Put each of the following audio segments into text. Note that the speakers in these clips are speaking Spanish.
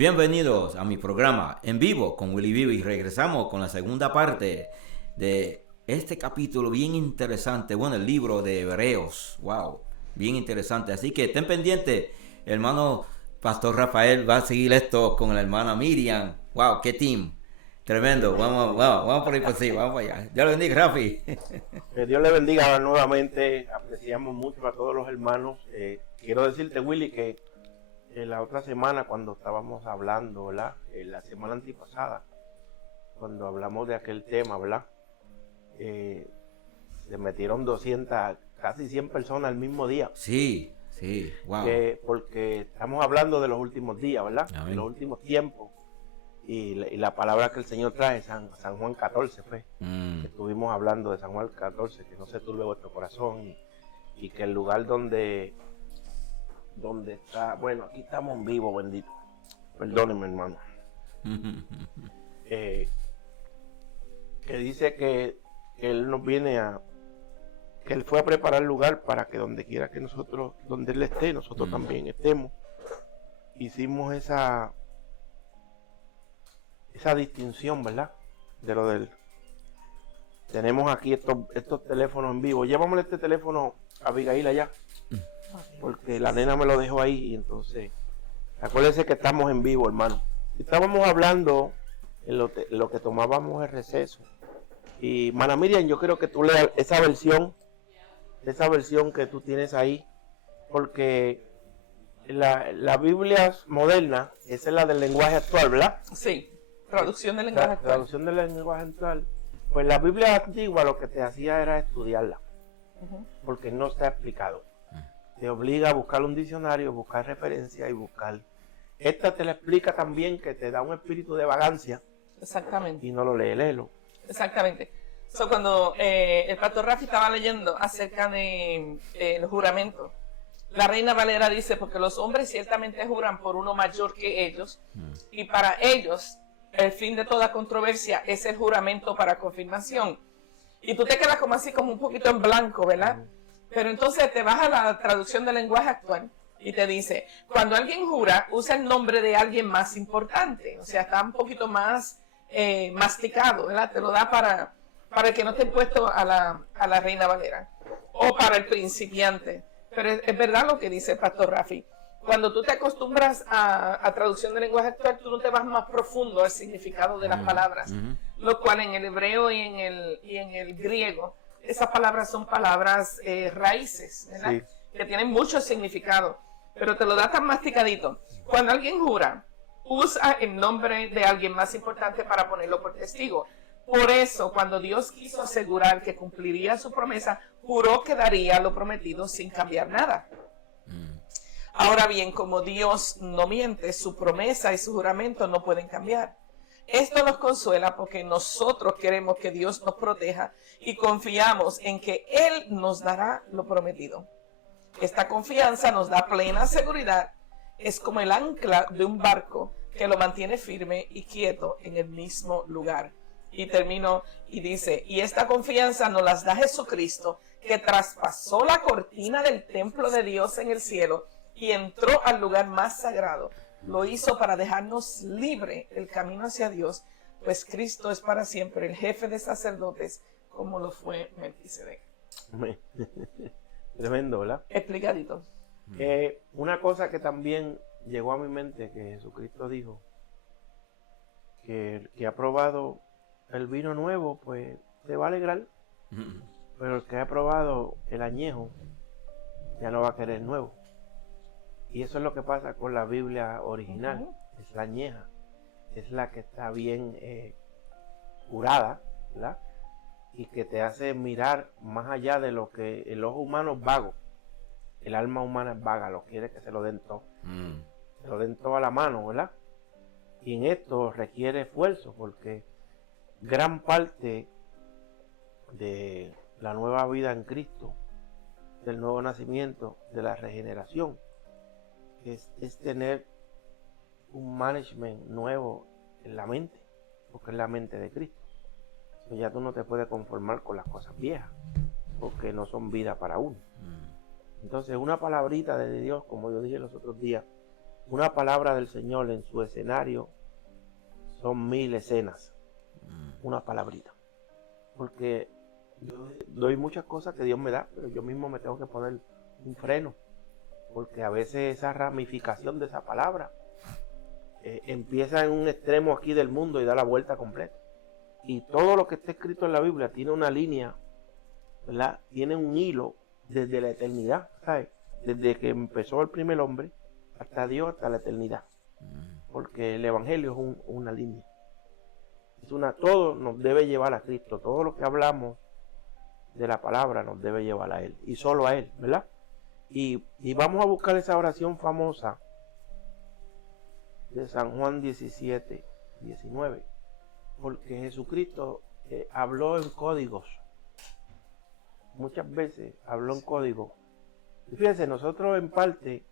Bienvenidos a mi programa en vivo con Willy Vivo y regresamos con la segunda parte de este capítulo bien interesante. Bueno, el libro de Hebreos, wow, bien interesante. Así que estén pendientes, hermano Pastor Rafael va a seguir esto con la hermana Miriam. Wow, qué team. Tremendo, vamos por ahí por sí, vamos para allá. Dios lo bendiga, Rafi. Que Dios le bendiga nuevamente. Apreciamos mucho a todos los hermanos. Quiero decirte, Willy, que la otra semana cuando estábamos hablando, ¿verdad? La semana antipasada, cuando hablamos de aquel tema, ¿verdad? Se metieron 200, casi 100 personas al mismo día. Sí, wow. Porque estamos hablando de los últimos días, ¿verdad? Amén. De los últimos tiempos. Y la palabra que el Señor trae, San Juan 14 fue. Estuvimos hablando de San Juan 14, que no se turbe vuestro corazón y que el lugar donde está, bueno, aquí estamos en vivo, bendito. Perdónenme, hermano. Que dice que Él nos viene que Él fue a preparar lugar para que donde quiera que nosotros, donde Él esté, nosotros también estemos. Hicimos esa distinción, ¿verdad? De lo del... Tenemos aquí estos teléfonos en vivo. Llévame este teléfono a Abigail allá, porque la nena me lo dejó ahí y entonces... Acuérdense que estamos en vivo, hermano. Estábamos hablando en lo que tomábamos el receso. Y, Mana Miriam, yo creo que tú leas esa versión que tú tienes ahí, porque la Biblia moderna, esa es la del lenguaje actual, ¿verdad? Sí, traducción del lenguaje actual. Traducción del lenguaje actual. Pues la Biblia antigua lo que te hacía era estudiarla, porque no está explicado. Te obliga a buscar un diccionario, buscar referencia y buscar. Esta te la explica también, que te da un espíritu de vagancia. Exactamente. Y no lo lee, léelo. Exactamente. Cuando el pastor Rafi estaba leyendo acerca de los juramentos, la Reina Valera dice, porque los hombres ciertamente juran por uno mayor que ellos, y para ellos el fin de toda controversia es el juramento para confirmación. Y tú te quedas como así, como un poquito en blanco, ¿verdad? Pero entonces te vas a la traducción del lenguaje actual y te dice, cuando alguien jura, usa el nombre de alguien más importante, o sea, está un poquito más masticado, ¿verdad? Te lo da para el que no esté puesto a la Reina Valera, o para el principiante. Pero es verdad lo que dice el pastor Rafi. Cuando tú te acostumbras a traducción del lenguaje actual, tú no te vas más profundo al significado de las palabras, lo cual en el hebreo y en el griego, esas palabras son palabras raíces, ¿verdad? Sí. Que tienen mucho significado, pero te lo da tan masticadito. Cuando alguien jura, usa el nombre de alguien más importante para ponerlo por testigo. Por eso, cuando Dios quiso asegurar que cumpliría su promesa, juró que daría lo prometido sin cambiar nada. Ahora bien, como Dios no miente, su promesa y su juramento no pueden cambiar. Esto nos consuela porque nosotros queremos que Dios nos proteja y confiamos en que Él nos dará lo prometido. Esta confianza nos da plena seguridad. Es como el ancla de un barco que lo mantiene firme y quieto en el mismo lugar. Y termino y dice, y esta confianza nos las da Jesucristo, que traspasó la cortina del templo de Dios en el cielo y entró al lugar más sagrado. Lo hizo para dejarnos libre el camino hacia Dios, pues Cristo es para siempre el jefe de sacerdotes, como lo fue Melquisedec. Tremendo, ¿verdad? Explicadito. Una cosa que también llegó a mi mente, que Jesucristo dijo, que el que ha probado el vino nuevo, pues se va a alegrar, pero el que ha probado el añejo, ya no va a querer el nuevo. Y eso es lo que pasa con la Biblia original, es la añeja, es la que está bien curada, ¿verdad? Y que te hace mirar más allá de lo que el ojo humano es vago. El alma humana es vaga, lo quiere que se lo den todo. Se lo den todo a la mano, ¿verdad? Y en esto requiere esfuerzo, porque gran parte de la nueva vida en Cristo, del nuevo nacimiento, de la regeneración, es tener un management nuevo en la mente, porque es la mente de Cristo. O sea, ya tú no te puedes conformar con las cosas viejas, porque no son vida para uno. Entonces, una palabrita de Dios, como yo dije los otros días, una palabra del Señor en su escenario son 1000 escenas. Una palabrita. Porque yo doy muchas cosas que Dios me da, pero yo mismo me tengo que poner un freno. Porque a veces esa ramificación de esa palabra empieza en un extremo aquí del mundo y da la vuelta completa. Y todo lo que está escrito en la Biblia tiene una línea, ¿verdad? Tiene un hilo desde la eternidad, ¿sabes? Desde que empezó el primer hombre hasta Dios, hasta la eternidad. Porque el Evangelio es una línea. Todo nos debe llevar a Cristo. Todo lo que hablamos de la palabra nos debe llevar a Él. Y solo a Él, ¿verdad? Y vamos a buscar esa oración famosa de San Juan 17, 19. Porque Jesucristo habló en códigos. Muchas veces habló en códigos. Y fíjense, nosotros en parte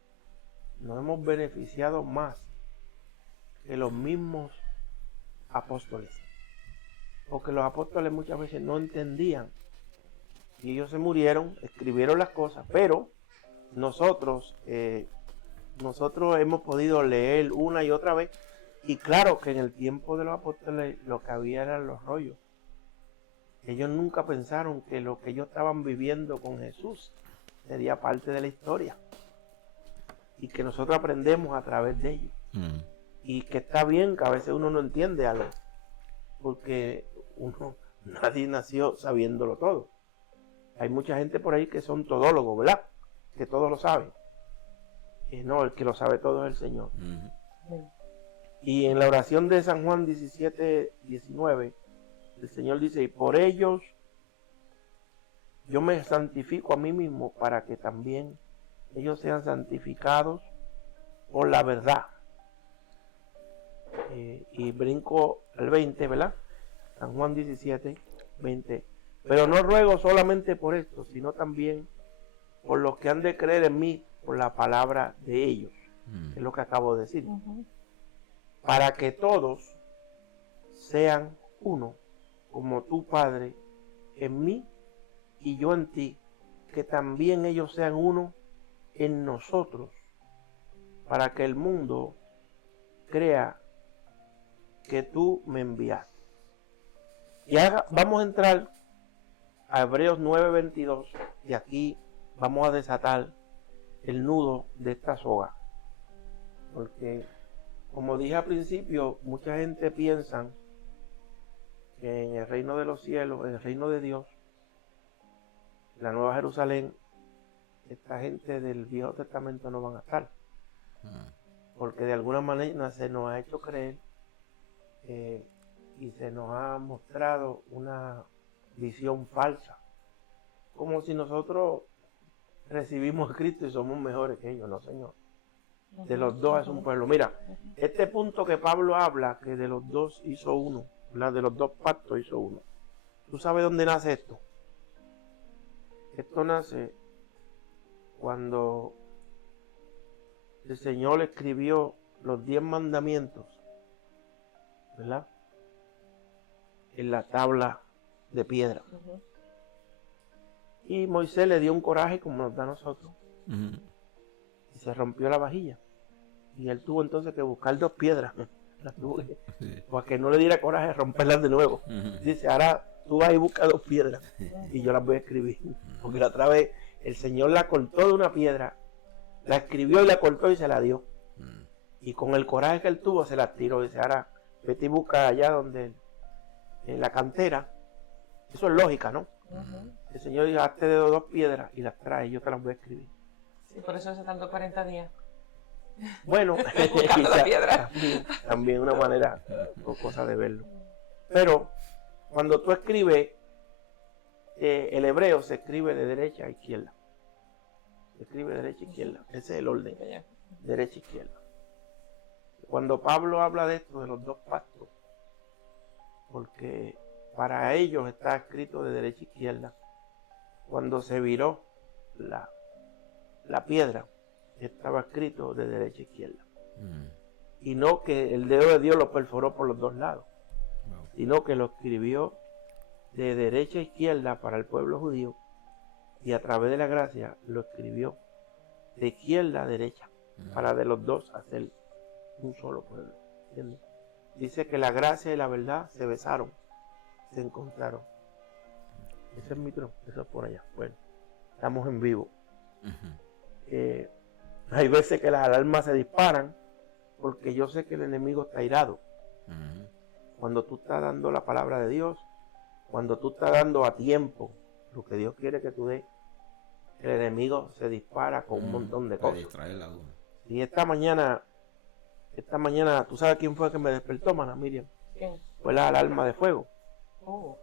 nos hemos beneficiado más que los mismos apóstoles. Porque los apóstoles muchas veces no entendían. Y ellos se murieron, escribieron las cosas, pero nosotros hemos podido leer una y otra vez. Y claro que en el tiempo de los apóstoles lo que había eran los rollos. Ellos nunca pensaron que lo que ellos estaban viviendo con Jesús sería parte de la historia. Y que nosotros aprendemos a través de ellos. Y que está bien que a veces uno no entiende algo. Porque nadie nació sabiéndolo todo. Hay mucha gente por ahí que son todólogos, ¿verdad? Que todo lo saben. No, el que lo sabe todo es el Señor. Y en la oración de San Juan 17, 19, el Señor dice, y por ellos yo me santifico a mí mismo para que también ellos sean santificados por la verdad. Y brinco al 20, ¿verdad? San Juan 17, 20. Pero no ruego solamente por esto, sino también por los que han de creer en mí, por la palabra de ellos. Es lo que acabo de decir. Para que todos sean uno, como tu Padre en mí y yo en ti, que también ellos sean uno en nosotros, para que el mundo crea que tú me enviaste. Y ahora vamos a entrar a Hebreos 9:22 y aquí vamos a desatar el nudo de esta soga. Porque, como dije al principio, mucha gente piensa que en el reino de los cielos, en el reino de Dios, la Nueva Jerusalén, esta gente del Viejo Testamento no van a estar. Porque de alguna manera se nos ha hecho creer y se nos ha mostrado una visión falsa. Como si nosotros recibimos a Cristo y somos mejores que ellos. No, Señor. De los dos es un pueblo. Mira, este punto que Pablo habla, que de los dos hizo uno, ¿verdad? De los dos pactos hizo uno. ¿Tú sabes dónde nace esto? Esto nace cuando el Señor escribió los 10 mandamientos, ¿verdad? En la tabla de piedra. Y Moisés le dio un coraje como nos da a nosotros. Y se rompió la vajilla. Y él tuvo entonces que buscar 2 piedras. Para que no le diera coraje romperlas de nuevo. Dice, ahora tú vas y buscas 2 piedras. Y yo las voy a escribir. Porque la otra vez el Señor la cortó de una piedra. La escribió y la cortó y se la dio. Y con el coraje que él tuvo se la tiró. Dice, ahora vete y busca allá donde en la cantera. Eso es lógica, ¿no? El Señor dijo, hazte de 2 piedras y las trae, yo te las voy a escribir. Sí, por eso se tardó 40 días. Bueno, la piedra. También una manera o cosa de verlo. Pero cuando tú escribes, el hebreo se escribe de derecha a izquierda. Se escribe de derecha a izquierda. Ese es el orden. Derecha a izquierda. Cuando Pablo habla de esto, de los 2 pactos, porque para ellos está escrito de derecha a izquierda. Cuando se viró la piedra, estaba escrito de derecha a izquierda. Y no que el dedo de Dios lo perforó por los 2 lados, sino que lo escribió de derecha a izquierda para el pueblo judío y a través de la gracia lo escribió de izquierda a derecha para de los dos hacer un solo pueblo. ¿Entiendes? Dice que la gracia y la verdad se besaron, se encontraron. Ese es mi trono, eso es por allá. Bueno, estamos en vivo. Hay veces que las alarmas se disparan porque yo sé que el enemigo está airado. Cuando tú estás dando la palabra de Dios, cuando tú estás dando a tiempo lo que Dios quiere que tú des, el enemigo se dispara con un montón de cosas. Y esta mañana, ¿tú sabes quién fue que me despertó, mana Miriam? ¿Quién? Fue la alarma de fuego. Oh,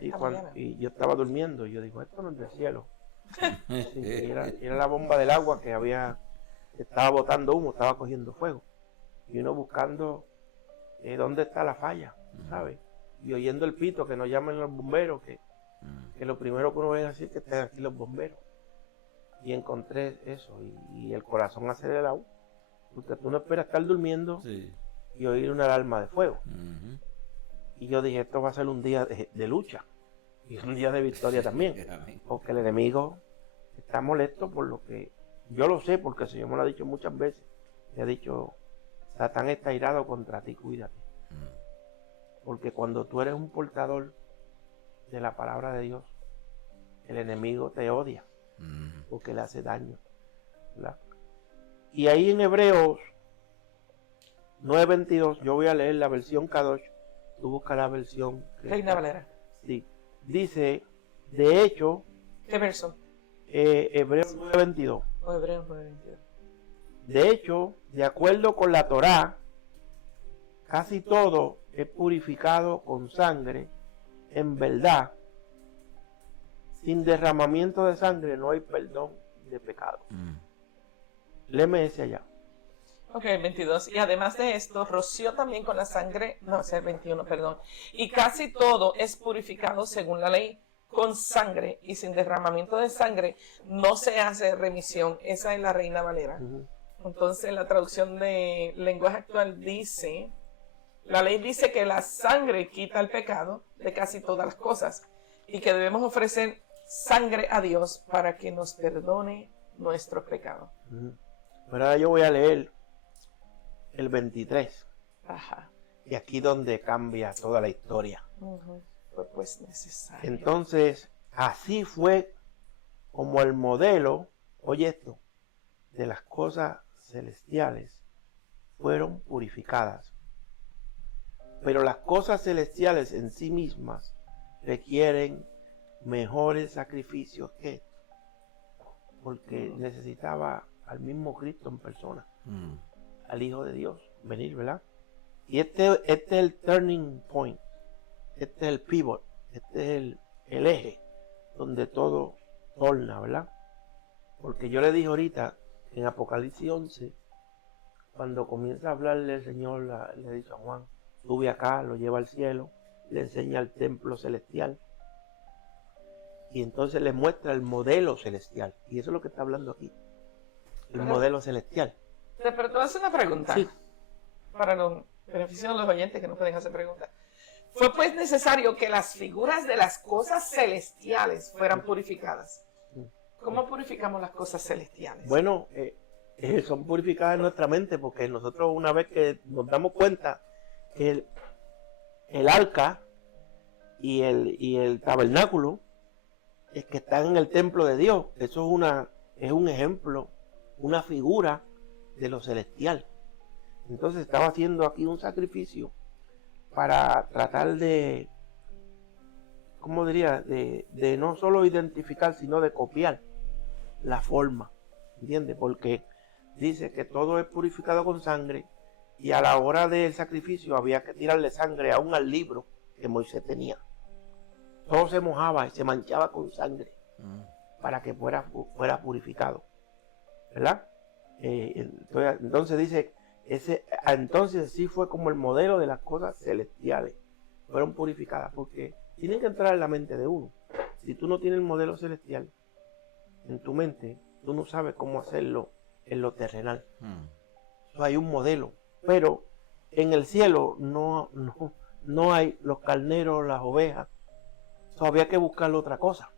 Y yo estaba durmiendo y yo digo, esto no es del cielo. Sí, era la bomba del agua que estaba botando humo, estaba cogiendo fuego. Y uno buscando dónde está la falla, ¿sabes? Y oyendo el pito, que nos llamen los bomberos, que lo primero que uno ve es decir que estén aquí los bomberos. Y encontré eso, y el corazón acelerado, porque tú no esperas estar durmiendo y oír una alarma de fuego. Y yo dije, esto va a ser un día de lucha y un día de victoria también, porque el enemigo está molesto por lo que yo lo sé, porque el Señor me lo ha dicho muchas veces. Me ha dicho, Satán está airado contra ti, cuídate. Porque cuando tú eres un portador de la palabra de Dios, el enemigo te odia porque le hace daño, ¿verdad? Y ahí en Hebreos 9:22, yo voy a leer la versión Kadosh. Tú buscas la versión Reina Valera. Sí. Dice, de hecho, ¿Qué verso? Hebreos 9:22. Hebreos 9:22. De hecho, de acuerdo con la Torá, casi todo es purificado con sangre. En verdad, sin derramamiento de sangre no hay perdón de pecado. Léeme ese allá. Ok, el 22. Y además de esto, roció también con la sangre, no, es el 21, perdón. Y casi todo es purificado según la ley con sangre, y sin derramamiento de sangre no se hace remisión. Esa es la Reina Valera. Entonces la traducción de lenguaje actual dice, la ley dice que la sangre quita el pecado de casi todas las cosas y que debemos ofrecer sangre a Dios para que nos perdone nuestros pecados. Pero ahora yo voy a leer el 23. Ajá. Y aquí donde cambia toda la historia. Fue pues necesario. Entonces, así fue como el modelo, oye esto, de las cosas celestiales fueron purificadas. Pero las cosas celestiales en sí mismas requieren mejores sacrificios que esto, porque necesitaba al mismo Cristo en persona, al Hijo de Dios, venir, ¿verdad? Y este es el turning point, este es el pivot, este es el eje donde todo torna, ¿verdad? Porque yo le dije ahorita, en Apocalipsis 11, cuando comienza a hablarle el Señor, le dice a Juan, sube acá, lo lleva al cielo, le enseña el templo celestial, y entonces le muestra el modelo celestial, y eso es lo que está hablando aquí, el modelo celestial. Pero te voy a hacer una pregunta, Sí. para los beneficios de los oyentes que no pueden hacer preguntas. Fue pues necesario que las figuras de las cosas celestiales fueran purificadas. ¿Cómo purificamos las cosas celestiales? Bueno, son purificadas en nuestra mente, porque nosotros una vez que nos damos cuenta que el arca y el tabernáculo es que están en el templo de Dios, eso es un ejemplo, una figura de lo celestial. Entonces estaba haciendo aquí un sacrificio para tratar de, ¿cómo diría? De no solo identificar, sino de copiar la forma, ¿entiendes? Porque dice que todo es purificado con sangre, y a la hora del sacrificio había que tirarle sangre aún al libro que Moisés tenía. Todo se mojaba y se manchaba con sangre para que fuera purificado, ¿verdad? Entonces dice, entonces sí fue como el modelo de las cosas celestiales fueron purificadas, porque tienen que entrar en la mente de uno. Si tú no tienes el modelo celestial en tu mente, tú no sabes cómo hacerlo en lo terrenal. Hay un modelo, pero en el cielo no hay los carneros, las ovejas. Había que buscarle otra cosa.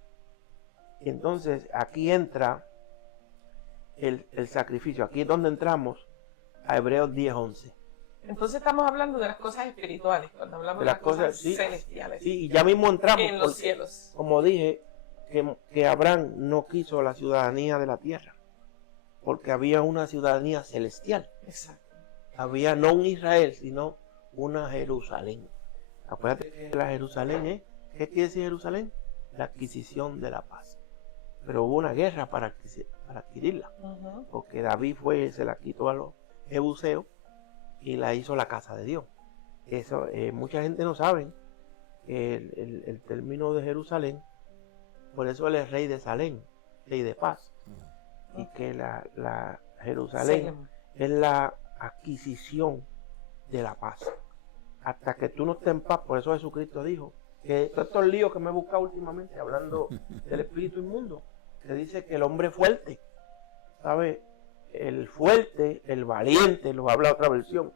Y entonces aquí entra el sacrificio. Aquí es donde entramos a Hebreos 10:11. Entonces estamos hablando de las cosas espirituales, cuando hablamos de las cosas celestiales. Sí, y ya mismo entramos en los cielos. Como dije, que Abraham no quiso la ciudadanía de la tierra, porque había una ciudadanía celestial. Exacto. Había no un Israel, sino una Jerusalén. Acuérdate que la Jerusalén es, ¿qué quiere decir Jerusalén? La adquisición de la paz. Pero hubo una guerra para adquirirla, porque David se la quitó a los jebuseos y la hizo la casa de Dios. Eso, mucha gente no sabe el término de Jerusalén, por eso él es rey de Salem, rey de paz, y que la Jerusalén es la adquisición de la paz. Hasta que tú no estés en paz, por eso Jesucristo dijo que todos estos líos que me he buscado últimamente, hablando del espíritu inmundo, que dice que el hombre fuerte, ¿sabe? El fuerte, el valiente, lo habla otra versión,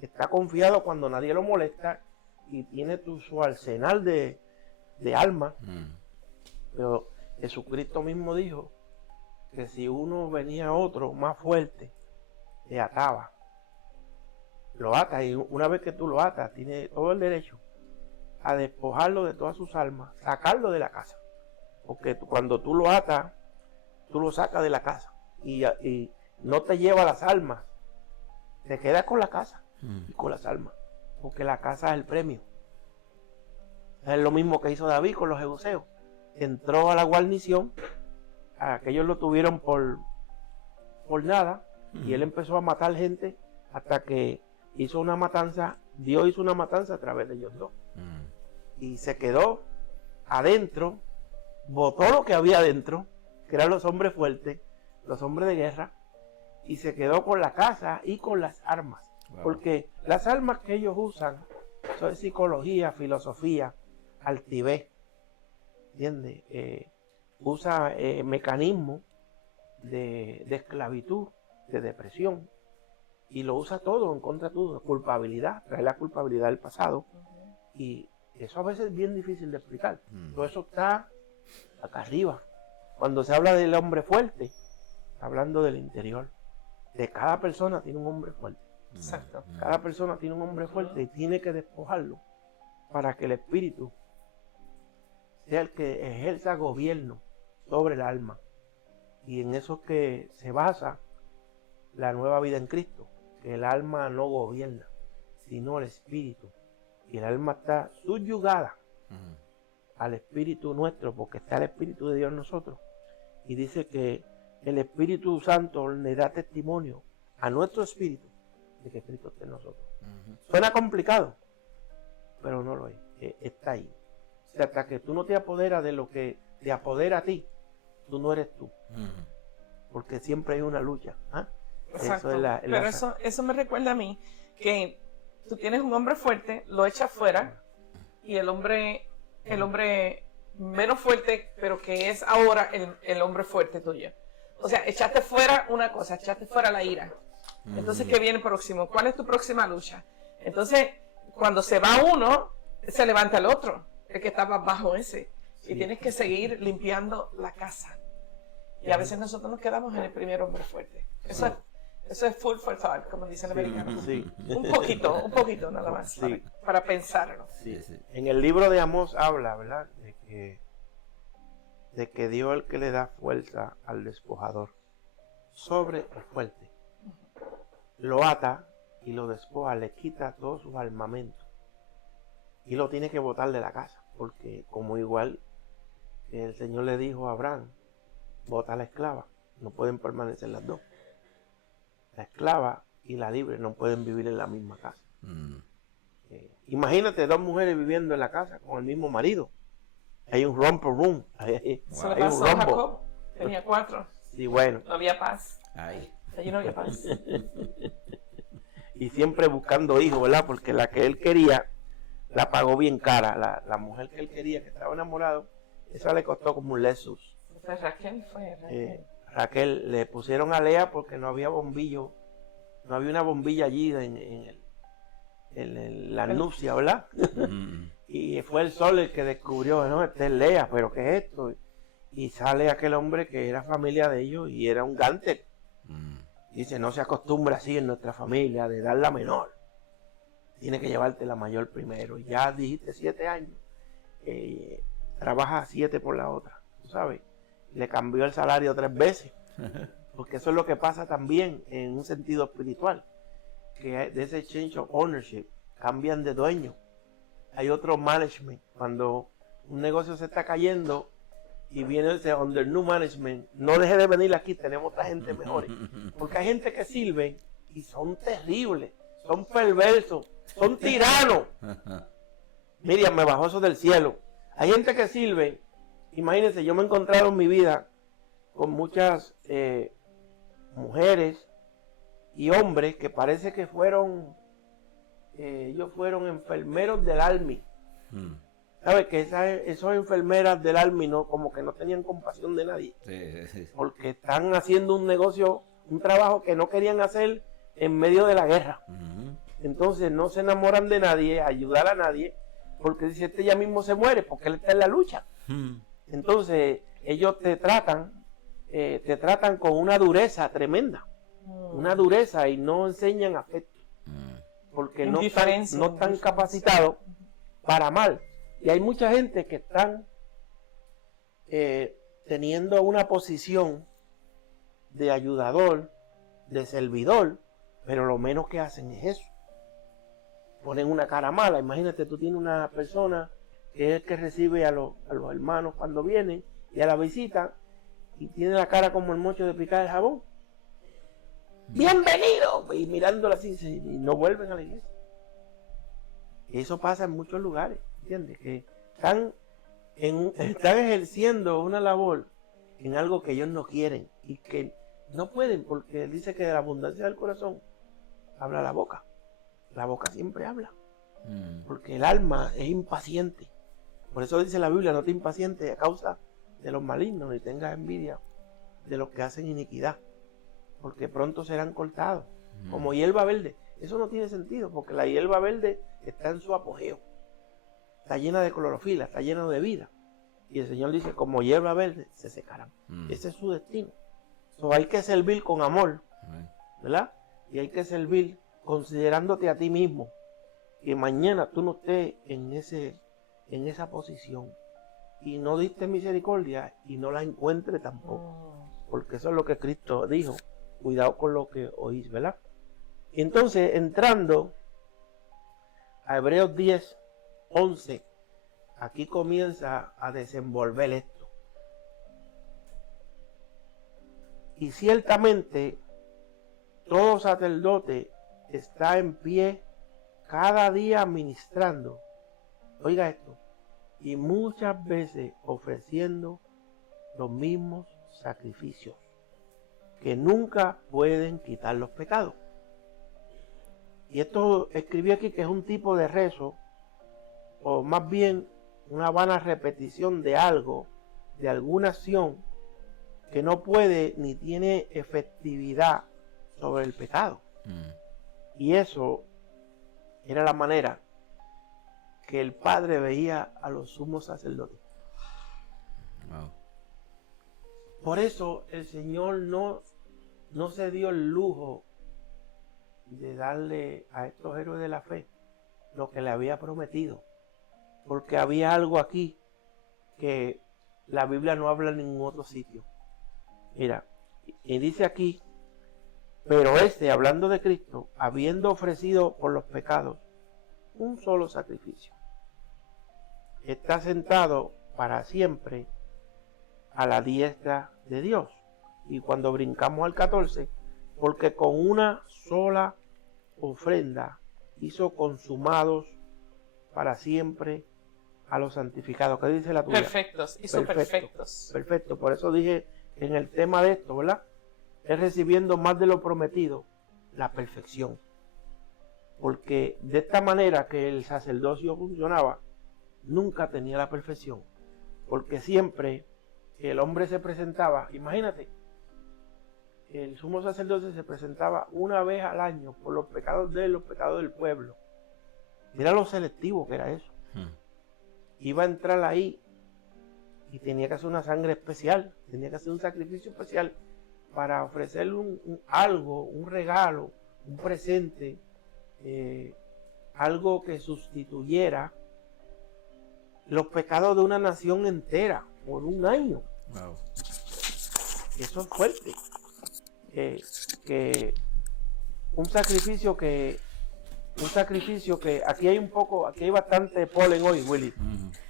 está confiado cuando nadie lo molesta y tiene su arsenal de alma. Pero Jesucristo mismo dijo que si uno venía otro más fuerte, le ataba. Lo ata, y una vez que tú lo atas, tiene todo el derecho a despojarlo de todas sus almas, sacarlo de la casa. Porque cuando tú lo atas, tú lo sacas de la casa y no te lleva las almas, te quedas con la casa y con las almas, porque la casa es el premio. Es lo mismo que hizo David con los jebuseos. Entró a la guarnición, aquellos lo tuvieron por nada, y él empezó a matar gente hasta que hizo una matanza. Dios hizo una matanza a través de ellos dos, y se quedó adentro, botó lo que había adentro, que eran los hombres fuertes, los hombres de guerra, y se quedó con la casa y con las armas. Wow. Porque las armas que ellos usan son psicología, filosofía, altivez, ¿entiendes? Usa mecanismos de esclavitud, de depresión, y lo usa todo en contra de todo, culpabilidad, trae la culpabilidad del pasado, y eso a veces es bien difícil de explicar. Todo eso está acá arriba. Cuando se habla del hombre fuerte, está hablando del interior. De cada persona tiene un hombre fuerte. Exacto. Cada persona tiene un hombre fuerte y tiene que despojarlo para que el espíritu sea el que ejerza gobierno sobre el alma. Y en eso es que se basa la nueva vida en Cristo, que el alma no gobierna, sino el espíritu. Y el alma está subyugada al espíritu nuestro, porque está el espíritu de Dios en nosotros. Y dice que el Espíritu Santo le da testimonio a nuestro espíritu de que Cristo está en nosotros. Suena complicado, pero no lo es. Está ahí. O sea, hasta que tú no te apoderas de lo que te apodera a ti, tú no eres tú. Porque siempre hay una lucha. Exacto. Pero eso me recuerda a mí que tú tienes un hombre fuerte, lo echas fuera, y el hombre menos fuerte, pero que es ahora el hombre fuerte tuyo. O sea, echaste fuera una cosa, echaste fuera la ira. Entonces, ¿qué viene próximo? ¿Cuál es tu próxima lucha? Entonces, cuando se va uno, se levanta el otro, el que estaba bajo ese. Sí. Y tienes que seguir limpiando la casa. Y a veces nosotros nos quedamos en el primer hombre fuerte. Eso es full for thought, como dicen los americanos. Sí. Un poquito nada más, sí, para pensarlo. Sí. En el libro de Amós habla, ¿verdad?, de que Dios es el que le da fuerza al despojador sobre el fuerte. Lo ata y lo despoja, le quita todos sus armamentos y lo tiene que botar de la casa, porque como igual que el Señor le dijo a Abraham, bota a la esclava, no pueden permanecer las dos. La esclava y la libre no pueden vivir en la misma casa. Imagínate dos mujeres viviendo en la casa con el mismo marido. Hay un romper room. Eso le pasó a Jacob. Tenía 4. Sí, bueno. No había paz. Allí no había paz. Y siempre buscando hijos, ¿verdad? Porque la que él quería la pagó bien cara. La mujer que él quería, que estaba enamorado, esa le costó como un Lexus. Raquel. Raquel, le pusieron a Lea porque no había bombillo. No había una bombilla allí en la nupcia, ¿verdad? Y fue el sol el que descubrió, no, esta es Lea, pero ¿qué es esto? Y sale aquel hombre que era familia de ellos y era un gánster. Dice, no se acostumbra así en nuestra familia de dar la menor. Tiene que llevarte la mayor primero. Ya dijiste 7 años. Trabaja 7 por la otra. ¿Tú sabes? Le cambió el salario 3 veces. Porque eso es lo que pasa también en un sentido espiritual. Que de ese change of ownership cambian de dueño. Hay otro management. Cuando un negocio se está cayendo y viene ese under new management, no deje de venir aquí, tenemos otra gente mejor. Porque hay gente que sirve y son terribles, son perversos, son tiranos. Miriam me bajó eso del cielo. Hay gente que sirve, imagínense, yo me he encontrado en mi vida con muchas mujeres y hombres que parece que ellos fueron enfermeros del Army. ¿Sabes? Que esas enfermeras del Army no, como que no tenían compasión de nadie. Sí. Porque están haciendo un negocio, un trabajo que no querían hacer en medio de la guerra. Entonces no se enamoran de nadie, ayudar a nadie, porque dice, este ya mismo se muere, porque él está en la lucha. Entonces ellos te tratan con una dureza tremenda. Una dureza y no enseñan afecto. Porque no están capacitados para amar. Y hay mucha gente que están teniendo una posición de ayudador, de servidor, pero lo menos que hacen es eso. Ponen una cara mala. Imagínate, tú tienes una persona que es el que recibe a los hermanos cuando vienen y a la visita y tiene la cara como el mocho de picar el jabón. ¡Bienvenido! Y mirándola así, y no vuelven a la iglesia. Y eso pasa en muchos lugares, ¿entiendes? Que están ejerciendo una labor en algo que ellos no quieren y que no pueden, porque dice que de la abundancia del corazón habla la boca. La boca siempre habla, porque el alma es impaciente. Por eso dice la Biblia, no te impacientes a causa de los malignos, ni tengas envidia de los que hacen iniquidad, porque pronto serán cortados, como hierba verde. Eso no tiene sentido, porque la hierba verde está en su apogeo, está llena de clorofila, está llena de vida, y el Señor dice, como hierba verde se secarán. Ese es su destino. Hay que servir con amor, ¿verdad? Y hay que servir considerándote a ti mismo, que mañana tú no estés en esa posición y no diste misericordia y no la encuentres tampoco, porque eso es lo que Cristo dijo. Cuidado con lo que oís, ¿verdad? Y entonces, entrando a Hebreos 10, 11, aquí comienza a desenvolver esto. Y ciertamente todo sacerdote está en pie cada día ministrando, oiga esto, y muchas veces ofreciendo los mismos sacrificios que nunca pueden quitar los pecados. Y esto escribí aquí que es un tipo de rezo, o más bien una vana repetición de algo, de alguna acción que no puede ni tiene efectividad sobre el pecado. Y eso era la manera que el Padre veía a los sumos sacerdotes. Wow. Por eso el Señor no se dio el lujo de darle a estos héroes de la fe lo que le había prometido, porque había algo aquí que la Biblia no habla en ningún otro sitio. Mira, y dice aquí, pero hablando de Cristo, habiendo ofrecido por los pecados un solo sacrificio, está sentado para siempre a la diestra de Dios. Y cuando brincamos al 14, porque con una sola ofrenda hizo consumados para siempre a los santificados. ¿Qué dice la tuya? Perfectos, hizo perfectos. Perfecto, por eso dije en el tema de esto, ¿verdad? Es recibiendo más de lo prometido, la perfección. Porque de esta manera que el sacerdocio funcionaba, nunca tenía la perfección. Porque siempre el hombre se presentaba, imagínate, el sumo sacerdote se presentaba una vez al año por los pecados de él, los pecados del pueblo. Mira lo selectivo que era eso. Iba a entrar ahí y tenía que hacer una sangre especial, tenía que hacer un sacrificio especial para ofrecerle algo, un regalo, un presente, algo que sustituyera los pecados de una nación entera por un año. Wow. Eso es fuerte. Que un sacrificio que aquí hay bastante polen hoy, Willy.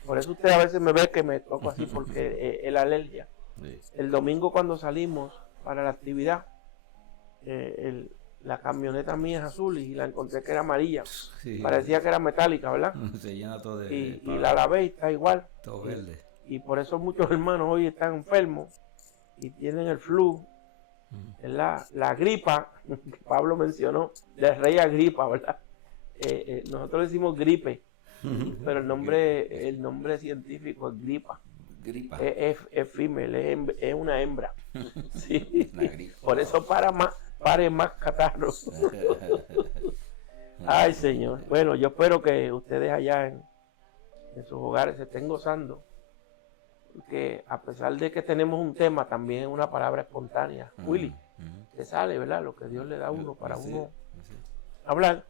Por eso usted a veces me ve que me toco así porque es la alergia. Sí. El domingo cuando salimos para la actividad, la camioneta mía es azul y la encontré que era amarilla. Sí. Parecía que era metálica, ¿verdad? Se llena todo de... Y la lavé y está igual. Todo verde. Y por eso muchos hermanos hoy están enfermos y tienen el flu. Es la gripa que Pablo mencionó, del rey Agripa, ¿verdad? Nosotros le decimos gripe, pero el nombre científico es gripa. Gripa. Es female, es una hembra. Sí. Una gripa. Por eso pare más catarros. Ay, Señor. Bueno, yo espero que ustedes allá en sus hogares se estén gozando. Porque a pesar de que tenemos un tema, también es una palabra espontánea. Willy, te sale, ¿verdad? Lo que Dios le da a uno para uno hablar.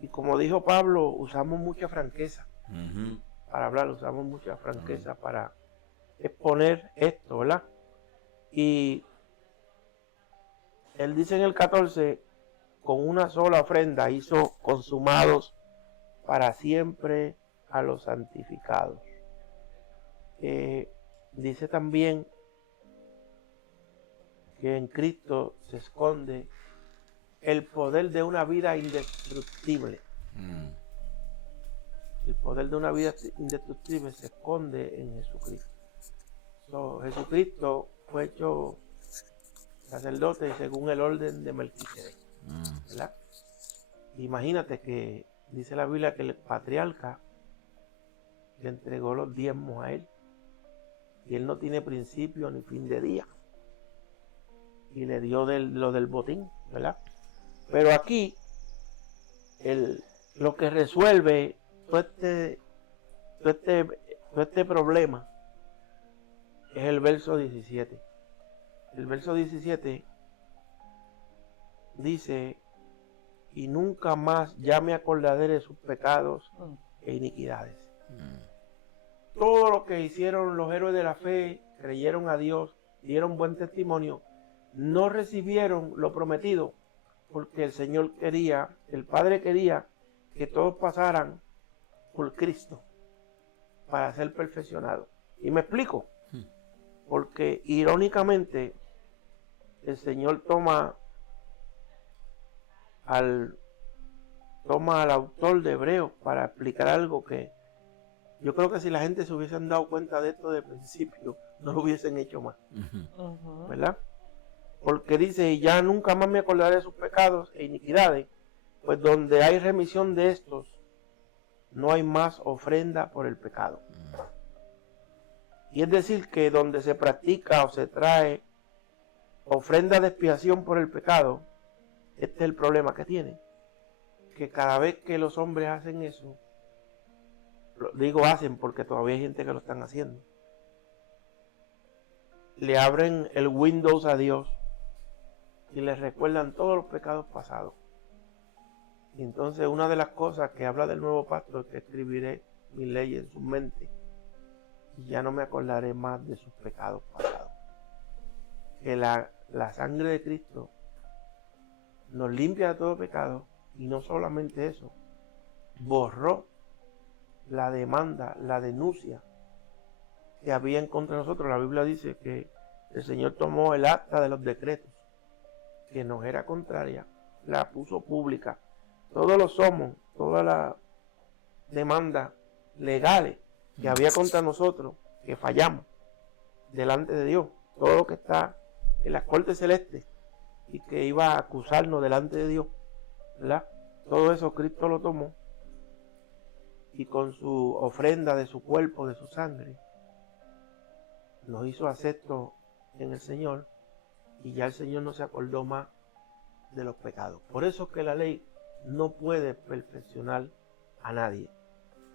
Y como dijo Pablo, usamos mucha franqueza para hablar, usamos mucha franqueza para exponer esto, ¿verdad? Y él dice en el 14, con una sola ofrenda hizo consumados para siempre a los santificados. Dice también que en Cristo se esconde el poder de una vida indestructible. El poder de una vida indestructible se esconde en Jesucristo. Jesucristo fue hecho sacerdote según el orden de Melquisedec, ¿verdad? Imagínate que dice la Biblia que el patriarca le entregó los diezmos a él y él no tiene principio ni fin de día y le dio lo del botín, ¿verdad? Pero aquí lo que resuelve todo este problema es el verso 17. El verso 17 dice: y nunca más ya me acordaré de sus pecados e iniquidades. Todo lo que hicieron los héroes de la fe, creyeron a Dios, dieron buen testimonio, no recibieron lo prometido, porque el Señor quería, el Padre quería que todos pasaran por Cristo para ser perfeccionados. Y me explico, porque irónicamente el Señor toma al autor de Hebreos para explicar algo que yo creo que si la gente se hubiesen dado cuenta de esto de principio, no lo hubiesen hecho más, ¿verdad? Porque dice: y ya nunca más me acordaré de sus pecados e iniquidades, pues donde hay remisión de estos, no hay más ofrenda por el pecado. Y es decir, que donde se practica o se trae ofrenda de expiación por el pecado, este es el problema que tiene. Que cada vez que los hombres hacen eso, digo hacen porque todavía hay gente que lo están haciendo, le abren el Windows a Dios y les recuerdan todos los pecados pasados. Y entonces una de las cosas que habla del nuevo pacto es que escribiré mi ley en su mente y ya no me acordaré más de sus pecados pasados. Que la sangre de Cristo nos limpia de todo pecado, y no solamente eso, borró la demanda, la denuncia que había en contra de nosotros. La Biblia dice que el Señor tomó el acta de los decretos que nos era contraria, la puso pública. Todos los somos, todas las demandas legales que había contra nosotros, que fallamos delante de Dios, todo lo que está en la corte celeste y que iba a acusarnos delante de Dios, ¿verdad? Todo eso Cristo lo tomó y con su ofrenda de su cuerpo, de su sangre, nos hizo aceptos en el Señor, y ya el Señor no se acordó más de los pecados. Por eso es que la ley no puede perfeccionar a nadie.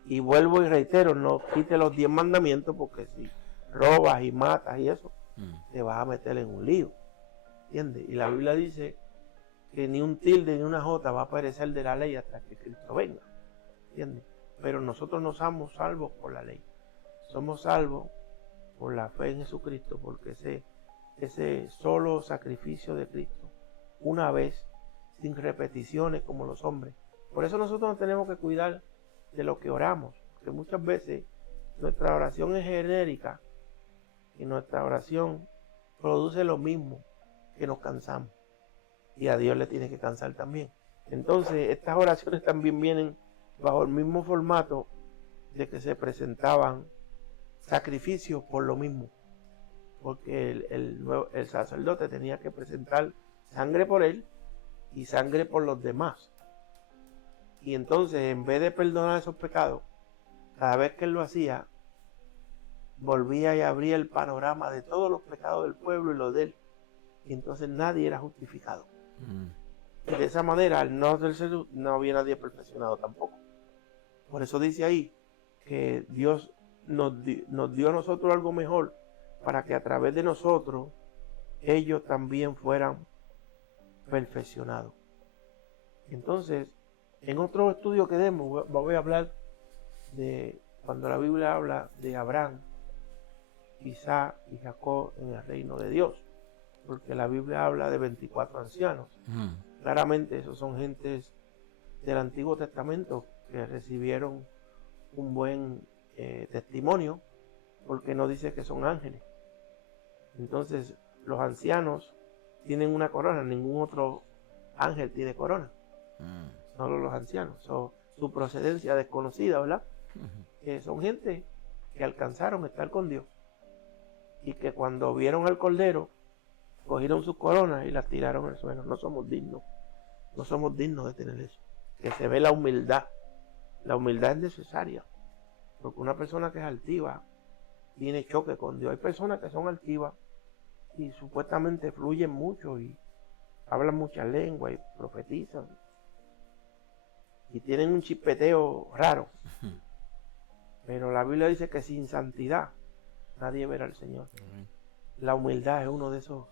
Y vuelvo y reitero, no quite los 10 mandamientos, porque si robas y matas y eso, te vas a meter en un lío, ¿entiendes? Y la Biblia dice que ni un tilde ni una jota va a perecer de la ley hasta que Cristo venga, ¿entiendes? Pero nosotros no somos salvos por la ley, somos salvos por la fe en Jesucristo, porque ese solo sacrificio de Cristo, una vez, sin repeticiones como los hombres. Por eso nosotros nos tenemos que cuidar de lo que oramos, porque muchas veces nuestra oración es genérica y nuestra oración produce lo mismo, que nos cansamos, y a Dios le tiene que cansar también. Entonces estas oraciones también vienen bajo el mismo formato de que se presentaban sacrificios por lo mismo, porque el sacerdote tenía que presentar sangre por él y sangre por los demás. Y entonces, en vez de perdonar esos pecados, cada vez que él lo hacía, volvía y abría el panorama de todos los pecados del pueblo y los de él. Y entonces nadie era justificado. Y de esa manera, al no hacerse, no había nadie perfeccionado tampoco. Por eso dice ahí que Dios nos dio a nosotros algo mejor, para que a través de nosotros ellos también fueran perfeccionados. Entonces, en otro estudio que demos, voy a hablar de cuando la Biblia habla de Abraham, Isaac y Jacob en el reino de Dios, porque la Biblia habla de 24 ancianos. Claramente esos son gentes del Antiguo Testamento que recibieron un buen testimonio, porque no dice que son ángeles. Entonces los ancianos tienen una corona, ningún otro ángel tiene corona, solo los ancianos. Su procedencia desconocida, ¿verdad? Son gente que alcanzaron a estar con Dios y que cuando vieron al Cordero cogieron sus coronas y las tiraron al suelo. No somos dignos de tener eso. Que se ve la humildad es necesaria, porque una persona que es altiva tiene choque con Dios. Hay personas que son altivas y supuestamente fluyen mucho y hablan muchas lenguas y profetizan y tienen un chispeteo raro, pero la Biblia dice que sin santidad nadie verá al Señor. La humildad es uno de esas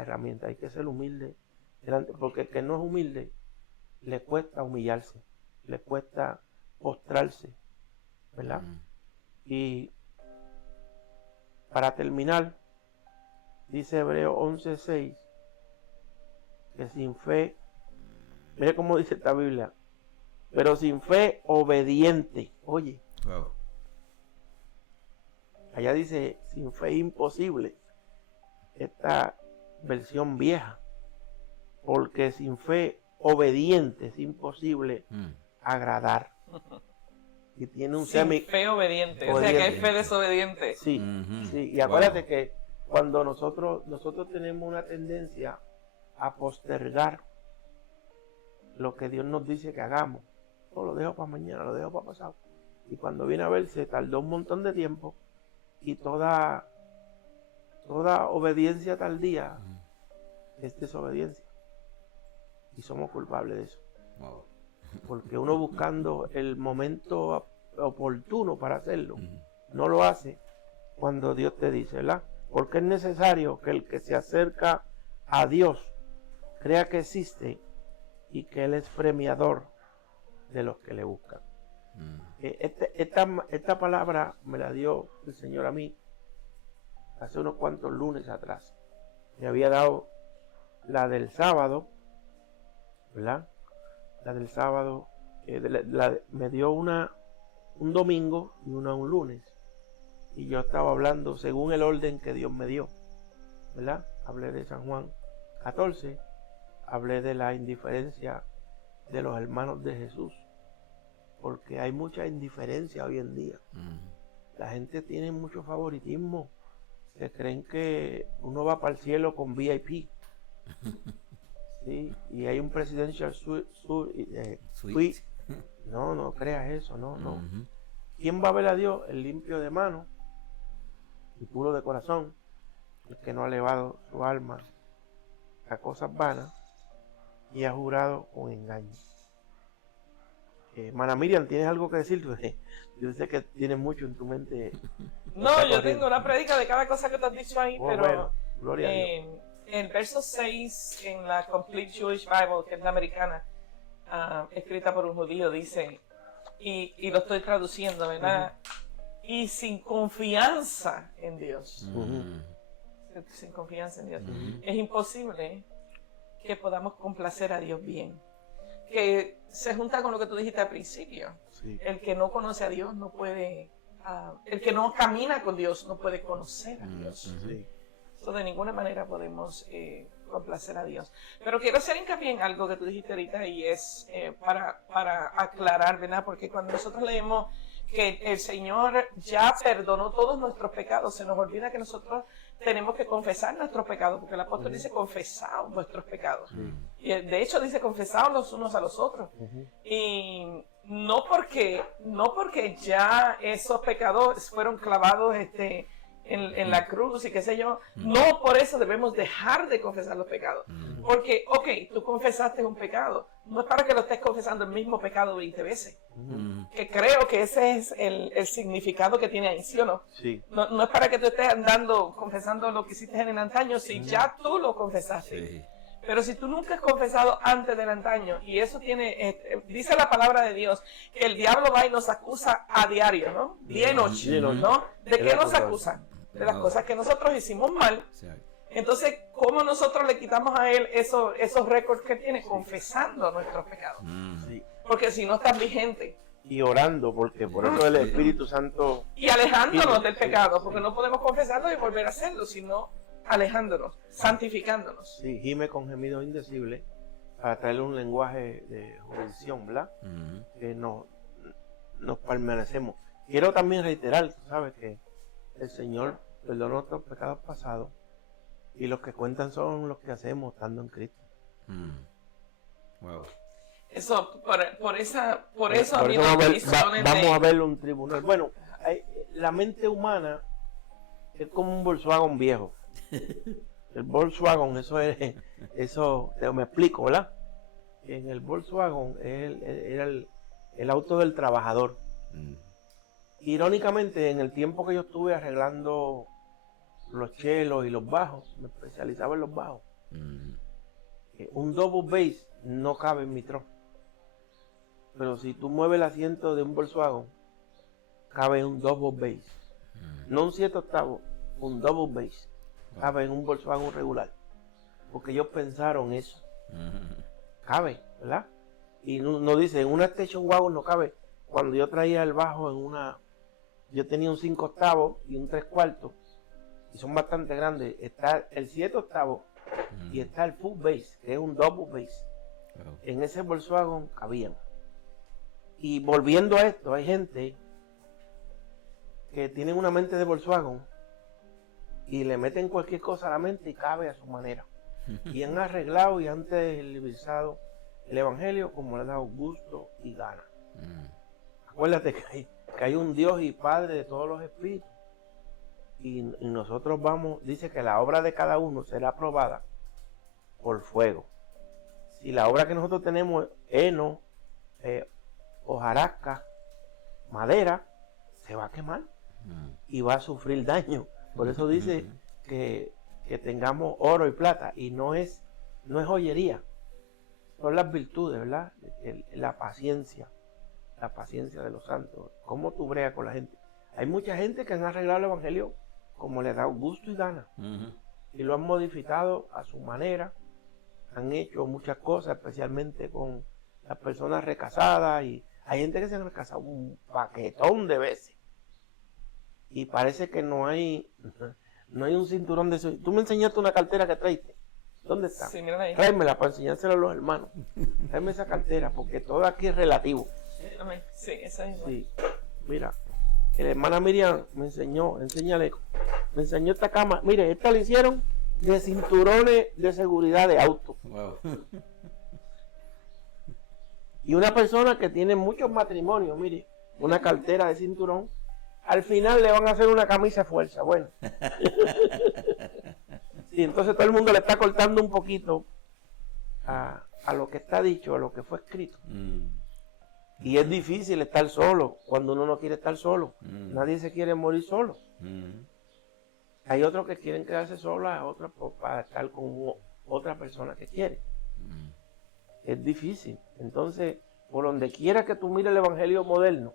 herramientas. Hay que ser humilde delante, porque el que no es humilde le cuesta humillarse, le cuesta postrarse, ¿verdad? Y para terminar, dice Hebreos 11:6, que sin fe, mire cómo dice esta Biblia, pero sin fe obediente. Oye, wow. Allá dice sin fe imposible, esta versión vieja, porque sin fe obediente es imposible agradar. Y tiene un sin fe obediente, o sea que hay fe desobediente. Sí, sí, y acuérdate que cuando nosotros tenemos una tendencia a postergar lo que Dios nos dice que hagamos, lo dejo para mañana, lo dejo para pasado, y cuando viene a ver se tardó un montón de tiempo, y toda obediencia tardía es desobediencia, y somos culpables de eso. Wow. Porque uno buscando el momento oportuno para hacerlo, no lo hace cuando Dios te dice, ¿verdad? Porque es necesario que el que se acerca a Dios crea que existe y que Él es premiador de los que le buscan. Esta palabra me la dio el Señor a mí hace unos cuantos lunes atrás. Me había dado la del sábado, ¿verdad? La del sábado, me dio una un domingo y una un lunes. Y yo estaba hablando según el orden que Dios me dio, ¿verdad? Hablé de San Juan 14, hablé de la indiferencia de los hermanos de Jesús, porque hay mucha indiferencia hoy en día. La gente tiene mucho favoritismo, se creen que uno va para el cielo con VIP. Sí, y hay un presidential suite. No creas eso, no. ¿Quién va a ver a Dios? El limpio de mano y puro de corazón, el que no ha elevado su alma a cosas vanas y ha jurado con engaño. Mana Miriam, ¿tienes algo que decir? Yo sé que tienes mucho en tu mente. No, yo tengo una predica de cada cosa que te has dicho ahí, pero bueno, gloria a Dios. en verso 6, en la Complete Jewish Bible, que es la americana, escrita por un judío, dice, y lo estoy traduciendo, ¿verdad? Y sin confianza en Dios. Sin confianza en Dios. Es imposible que podamos complacer a Dios bien. Que se junta con lo que tú dijiste al principio. Sí. El que no conoce a Dios no puede, el que no camina con Dios no puede conocer a Dios. Sí. So, de ninguna manera podemos complacer a Dios. Pero quiero hacer hincapié en algo que tú dijiste ahorita y es para aclarar, ¿verdad? Porque cuando nosotros leemos que el Señor ya perdonó todos nuestros pecados, se nos olvida que nosotros tenemos que confesar nuestros pecados, porque el apóstol dice confesaos vuestros pecados. Y de hecho dice confesaos los unos a los otros. Y no porque ya esos pecados fueron clavados en la cruz y qué sé yo, no por eso debemos dejar de confesar los pecados. Porque, ok, tú confesaste un pecado, no es para que lo estés confesando el mismo pecado 20 veces. Que creo que ese es el significado que tiene ahí, ¿sí o no? Sí. No es para que tú estés andando confesando lo que hiciste en el antaño si ya tú lo confesaste. Sí. Pero si tú nunca has confesado antes del antaño, y eso dice la palabra de Dios, que el diablo va y nos acusa a diario, ¿no? Día y noche, ¿no? ¿De qué nos acusa? De las cosas que nosotros hicimos mal. Entonces, ¿cómo nosotros le quitamos a él esos récords que tiene? Confesando nuestros pecados. Sí. Porque si no están vigentes. Y orando, porque por eso el Espíritu Santo... Y alejándonos del pecado, porque no podemos confesarlo y volver a hacerlo, sino alejándonos, santificándonos. Sí, gime con gemidos indecibles para traerle un lenguaje de jurisdicción, ¿verdad? Que nos permanecemos. Quiero también reiterar, tú sabes, que el Señor perdonó nuestros pecados pasados y los que cuentan son los que hacemos estando en Cristo. Wow. Eso, por eso a Por mí eso no vamos a verlo en un tribunal. Bueno, la mente humana es como un Volkswagen viejo. El Volkswagen, me explico, ¿verdad? En el Volkswagen era el auto del trabajador. Irónicamente, en el tiempo que yo estuve arreglando los chelos y los bajos, me especializaba en los bajos. Un double bass no cabe en mi tronco. Pero si tú mueves el asiento de un Volkswagen, cabe un double bass. No un 7 octavos, un double bass. Cabe en un Volkswagen regular. Porque ellos pensaron eso. Cabe, ¿verdad? Y no dice, en una station wagon no cabe. Cuando yo traía el bajo yo tenía un 5 octavos y un 3/4. Y son bastante grandes. Está el 7 octavos y está el full bass, que es un double bass. En ese Volkswagen cabían. Y volviendo a esto, hay gente que tienen una mente de Volkswagen y le meten cualquier cosa a la mente y cabe a su manera. Y han arreglado y han televisado el Evangelio como le ha dado gusto y gana. Acuérdate que hay un Dios y Padre de todos los espíritus. Y nosotros dice que la obra de cada uno será aprobada por fuego. Si la obra que nosotros tenemos es heno, hojarasca, madera, se va a quemar y va a sufrir daño. Por eso dice que tengamos oro y plata, y no es joyería, son las virtudes, ¿verdad? La paciencia de los santos. ¿Cómo tú breas con la gente? Hay mucha gente que han arreglado el Evangelio como le da gusto y gana, y lo han modificado a su manera. Han hecho muchas cosas, especialmente con las personas recasadas, y hay gente que se han recasado un paquetón de veces y parece que no hay un cinturón de eso. Tú me enseñaste una cartera que traiste. ¿Dónde está? Sí, mira ahí. Tráemela para enseñársela a los hermanos. Tráeme esa cartera, porque todo aquí es relativo. Sí, esa es. Sí. Mira, la hermana Miriam me enseñó esta cama. Mire, esta la hicieron de cinturones de seguridad de auto. Wow. Y una persona que tiene muchos matrimonios, mire, una cartera de cinturón, al final le van a hacer una camisa de fuerza. Bueno. Sí, entonces todo el mundo le está cortando un poquito a lo que está dicho, a lo que fue escrito. Y es difícil estar solo cuando uno no quiere estar solo. Nadie se quiere morir solo. Hay otros que quieren quedarse solos, otros para estar con otra persona que quiere. Es difícil. Entonces, por donde quiera que tú mires el evangelio moderno,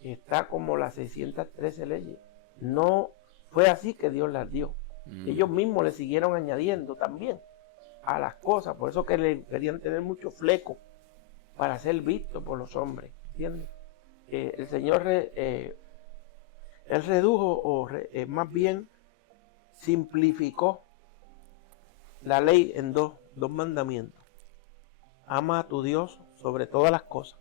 está como las 613 leyes. No fue así que Dios las dio. Ellos mismos le siguieron añadiendo también a las cosas. Por eso que le querían tener mucho fleco para ser visto por los hombres. ¿Entiendes? El Señor, Él redujo, o más bien simplificó la ley en dos mandamientos. Ama a tu Dios sobre todas las cosas,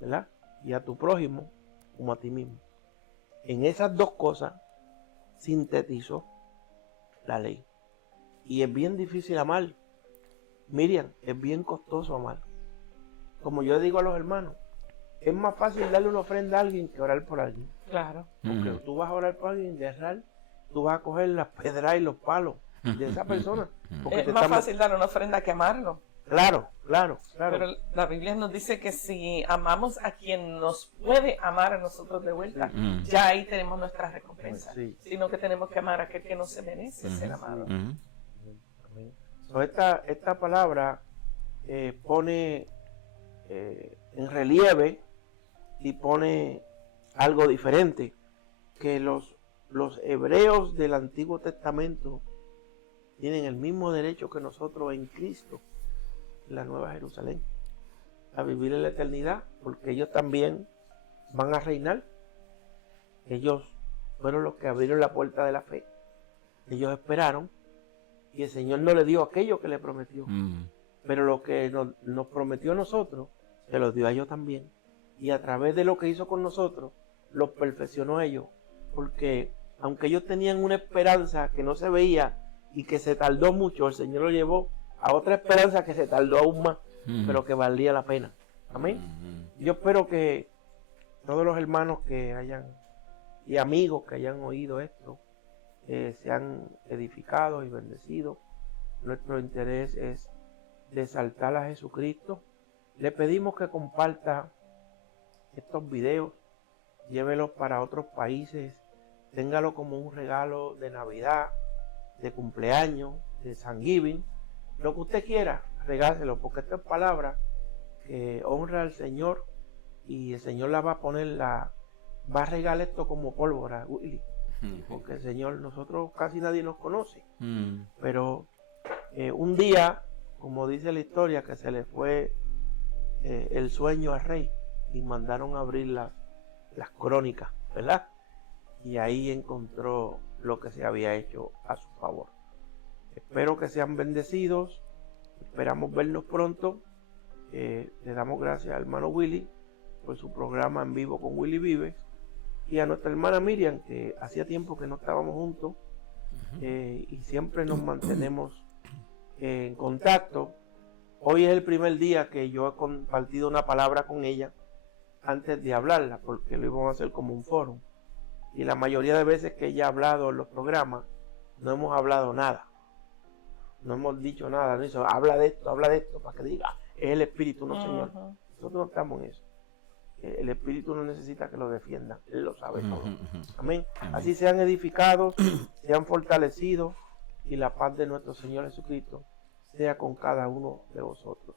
¿verdad? Y a tu prójimo como a ti mismo. En esas dos cosas sintetizó la ley. Y es bien difícil amar. Miriam, es bien costoso amar. Como yo digo a los hermanos, es más fácil darle una ofrenda a alguien que orar por alguien. Claro. Porque tú vas a orar por alguien, de errar, tú vas a coger las pedras y los palos de esa persona. Es más fácil darle una ofrenda que amarlo. Claro. Pero la Biblia nos dice que si amamos a quien nos puede amar a nosotros de vuelta, ya ahí tenemos nuestra recompensa. Sí. Sino que tenemos que amar a aquel que no se merece ser amado. So, esta palabra pone en relieve y pone algo diferente, que los hebreos del Antiguo Testamento tienen el mismo derecho que nosotros en Cristo, en la Nueva Jerusalén, a vivir en la eternidad, porque ellos también van a reinar. Ellos fueron los que abrieron la puerta de la fe. Ellos esperaron y el Señor no le dio aquello que le prometió, pero lo que nos prometió a nosotros se lo dio a ellos también, y a través de lo que hizo con nosotros los perfeccionó a ellos, porque aunque ellos tenían una esperanza que no se veía y que se tardó mucho, el Señor lo llevó a otra esperanza que se tardó aún más, pero que valía la pena. Amén. Yo espero que todos los hermanos que hayan y amigos que hayan oído esto sean edificados y bendecidos. Nuestro interés es de exaltar a Jesucristo. Le pedimos que comparta estos videos, llévelos para otros países, téngalo como un regalo de Navidad, de cumpleaños, de Thanksgiving, lo que usted quiera, regálselo, porque esta es palabra que honra al Señor, y el Señor la va a poner, va a regalar esto como pólvora, Willy, porque el Señor, nosotros casi nadie nos conoce, pero un día, como dice la historia, que se le fue el sueño al rey y mandaron a abrir las crónicas, ¿verdad? Y ahí encontró lo que se había hecho a su favor. Espero que sean bendecidos, esperamos vernos pronto. Le damos gracias al hermano Willy por su programa en vivo con Willy Vives, y a nuestra hermana Miriam, que hacía tiempo que no estábamos juntos, y siempre nos mantenemos en contacto. Hoy es el primer día que yo he compartido una palabra con ella antes de hablarla, porque lo íbamos a hacer como un foro, y la mayoría de veces que ella ha hablado en los programas no hemos hablado nada, no hemos dicho nada, no hizo, habla de esto para que diga, es el Espíritu, no Señor. Nosotros no estamos en eso. El Espíritu no necesita que lo defiendan, Él lo sabe todo. Amén. Así sean edificados, sean fortalecidos, y la paz de nuestro Señor Jesucristo sea con cada uno de vosotros.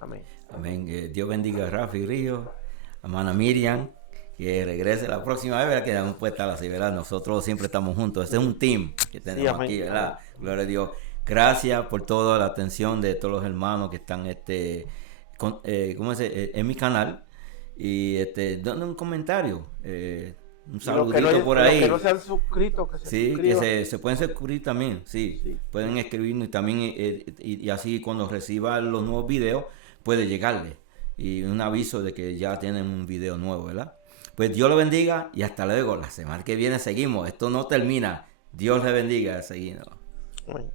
Amén. Amén. Dios bendiga a Rafi Ríos, a hermana Miriam, que regrese la próxima vez, ¿verdad? Que no puede estar así, ¿verdad? Nosotros siempre estamos juntos. Este es un team que tenemos aquí, ¿verdad? Gloria a Dios. Gracias por toda la atención de todos los hermanos que están en mi canal, y dando un comentario, un saludito por ahí. Los que no se han suscrito, que se suscriban. Que se pueden suscribir también, sí. Pueden escribirnos, y también y así cuando reciban los nuevos videos puede llegarle y un aviso de que ya tienen un video nuevo, ¿verdad? Pues Dios lo bendiga y hasta luego. La semana que viene seguimos. Esto no termina. Dios le bendiga. Seguimos. Bueno.